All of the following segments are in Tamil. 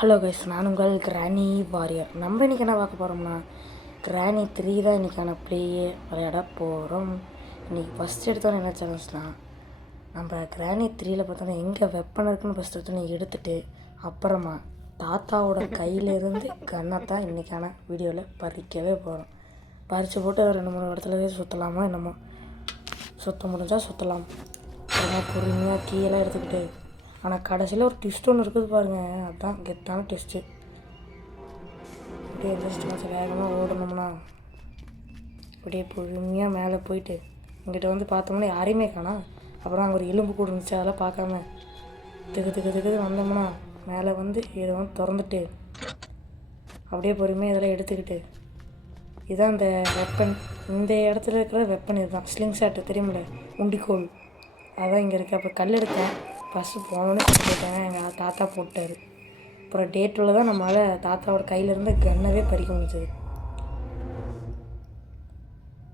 ஹலோ கைஸ், நான் உங்கள் கிராணி வாரியர். நம்ம இன்றைக்கி என்ன பார்க்க போகிறோம்னா, கிராணி 3 தான் இன்றைக்கான ப்ளேயே விளையாட போகிறோம். இன்றைக்கி ஃபஸ்ட் எடுத்தோன்னே என்ன சேலஞ்ச்னால், நம்ம கிராணி 3ல் பார்த்தோன்னா எங்கே வெப்பன் இருக்குன்னு ஃபஸ்ட் எடுத்தோன்னே எடுத்துகிட்டு அப்புறமா தாத்தாவோட கையிலேருந்து கன்னை தான் இன்றைக்கான வீடியோவில் பறிக்கவே போகிறோம். பறித்து போட்டு 2-3 இடத்துல சுற்றலாமா என்னமோ, சுற்ற முடிஞ்சால் சுற்றலாம். அப்புறமா பொறுமையாக கீழே எடுத்துக்கிட்டு, ஆனால் கடைசியில் ஒரு ட்விஸ்ட் ஒன்று இருக்குது பாருங்கள், அதுதான் கெத்தான ட்விஸ்ட்டு. அப்படியே எந்திரிச்சிட்டு வேகமாக ஓடணும்னா அப்படியே பொறுமையாக மேலே போயிட்டு இங்கிட்ட வந்து பார்த்தோம்னா யாரையுமே காணோம். அப்புறம் அங்கே ஒரு எலும்பு கூடு இருந்துச்சு, அதெல்லாம் பார்க்காம திக்கு வந்தோம்னா மேலே வந்து இதை வந்து திறந்துட்டு அப்படியே பொறுமையாக இதெல்லாம் எடுத்துக்கிட்டு, இதுதான் இந்த வெப்பன். இந்த இடத்துல இருக்கிற வெப்பன் இதுதான், ஸ்லிங் ஷாட்டு தெரியுமில்ல, உண்டிக்கோல். அதான் இங்கே இருக்குது. அப்போ கல் எடுத்தேன், ஃபஸ்ட்டு போனோன்னு போயிட்டாங்க, எங்கள் தாத்தா போட்டார். அப்புறம் டேட்டில் தான் நம்மளால் தாத்தாவோட கையிலேருந்து கன்னவே பறிக்க முடிஞ்சது.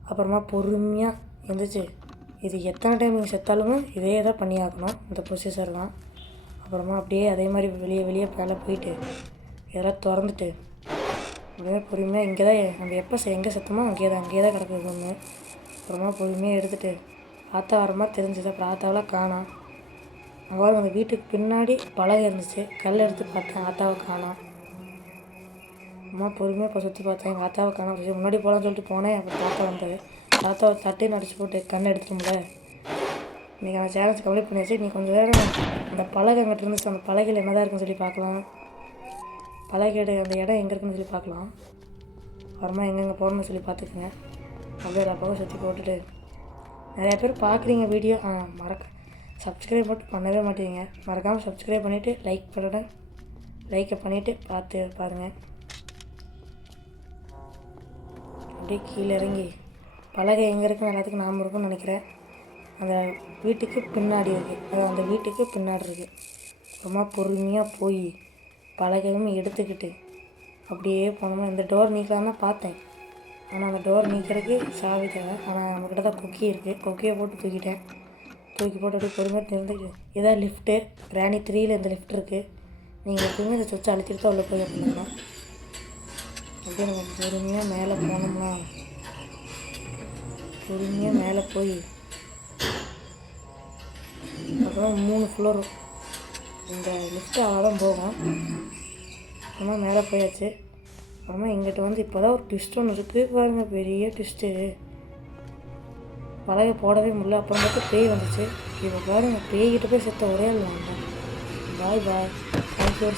அப்புறமா பொறுமையாக இருந்துச்சு. இது எத்தனை டைம் நீங்கள் செத்தாலுமே இதே தான் பண்ணி ஆக்கணும், இந்த ப்ரொசீஜர் தான். அப்புறமா அப்படியே அதே மாதிரி வெளியே மேலே போயிட்டு இதெல்லாம் திறந்துட்டு அப்படியே பொறுமையாக இங்கே தான் நம்ம எப்போ எங்கே செத்தோமோ அங்கேயே தான் கிடக்குது ஒன்று. அப்புறமா பொறுமையாக எடுத்துகிட்டு தாத்தா வர மாதிரி தெரிஞ்சது. அப்புறம் தாத்தாவெலாம் காணோம். அங்கே அந்த வீட்டுக்கு பின்னாடி பலகை இருந்துச்சு, கல் எடுத்து பார்த்தேன், ஆத்தாவை காணோம். அம்மா பொறுமையாக இப்போ சுற்றி பார்த்தேன், எங்கள் ஆத்தாவை காணோம். முன்னாடி போகலான்னு சொல்லிட்டு போனேன். அப்புறம் தாத்தா வந்தது, தாத்தாவை தட்டின்னு அடிச்சு போட்டு கண் எடுத்துட்டோம்ல. இன்றைக்கி அந்த சேலஞ்ச் கம்ப்ளீட் பண்ணியாச்சு. நீ கொஞ்சம் நேரம் அந்த பலகை அங்கிட்ட இருந்துச்சு, அந்த பலகையில் என்ன தான் இருக்குன்னு சொல்லி பார்க்கலாம். பலகையோட அந்த இடம் எங்கே இருக்குன்னு சொல்லி பார்க்கலாம். அப்புறமா எங்கெங்கே போகணுன்னு சொல்லி பார்த்துக்குங்க. அப்படியே எல்லா பக்கம் சுற்றி போட்டுட்டு, நிறையா பேர் பார்க்குறீங்க வீடியோ, சப்ஸ்கிரைப் மட்டும் பண்ணவே மாட்டேங்க. மறக்காமல் சப்ஸ்கிரைப் பண்ணிவிட்டு லைக்கை பண்ணிவிட்டு பார்த்து பாருங்கள். அப்படியே கீழே இறங்கி பலகை எங்கே இருக்குன்னு எல்லாத்துக்கும் ஞாபகம் இருக்குன்னு நினைக்கிறேன். அந்த வீட்டுக்கு பின்னாடி இருக்குது, அது அந்த வீட்டுக்கு பின்னாடி இருக்குது. ரொம்ப பொறுமையாக போய் பலகையும் எடுத்துக்கிட்டு அப்படியே போனோம்னா இந்த டோர் நீக்கலாம் தான் பார்த்தேன். ஆனால் அந்த டோர் நீக்கிறதுக்கு சாவி தேவை. ஆனால் நம்மக்கிட்ட தான் கொக்கி இருக்குது, கொக்கியை போட்டு தூக்கி போட்டு அப்படியே பொறுமையாக தெரிஞ்சுக்கிட்டு, இதான் லிஃப்ட்டு. கிராணி 3ல் இந்த லிஃப்ட் இருக்குது. நீங்கள் எப்பவுமே இந்த சுவிட்சை அழுத்திட்டு தான் உள்ளே போய் அப்படின்னா அப்படியே நம்ம பொறுமையாக மேலே போனோம்னா பொறுமையாக மேலே போய் அப்புறம் 3 ஃப்ளோர் இந்த லிஃப்ட்டு அவ்வளோதான் போகும். அப்புறமா மேலே போயாச்சு. அப்புறமா எங்கிட்ட வந்து இப்போ தான் ஒரு ட்விஸ்ட் ஒன்று இருக்குது பாருங்கள், பெரிய ட்விஸ்ட்டு. பலகை போடவே முடியல. அப்புறம் பார்த்து பேய் வந்துச்சு. இப்போ பாருங்கள், பேய்கிட்ட போய் செத்த ஒரே ஆள் நான் தான். Bye thank you.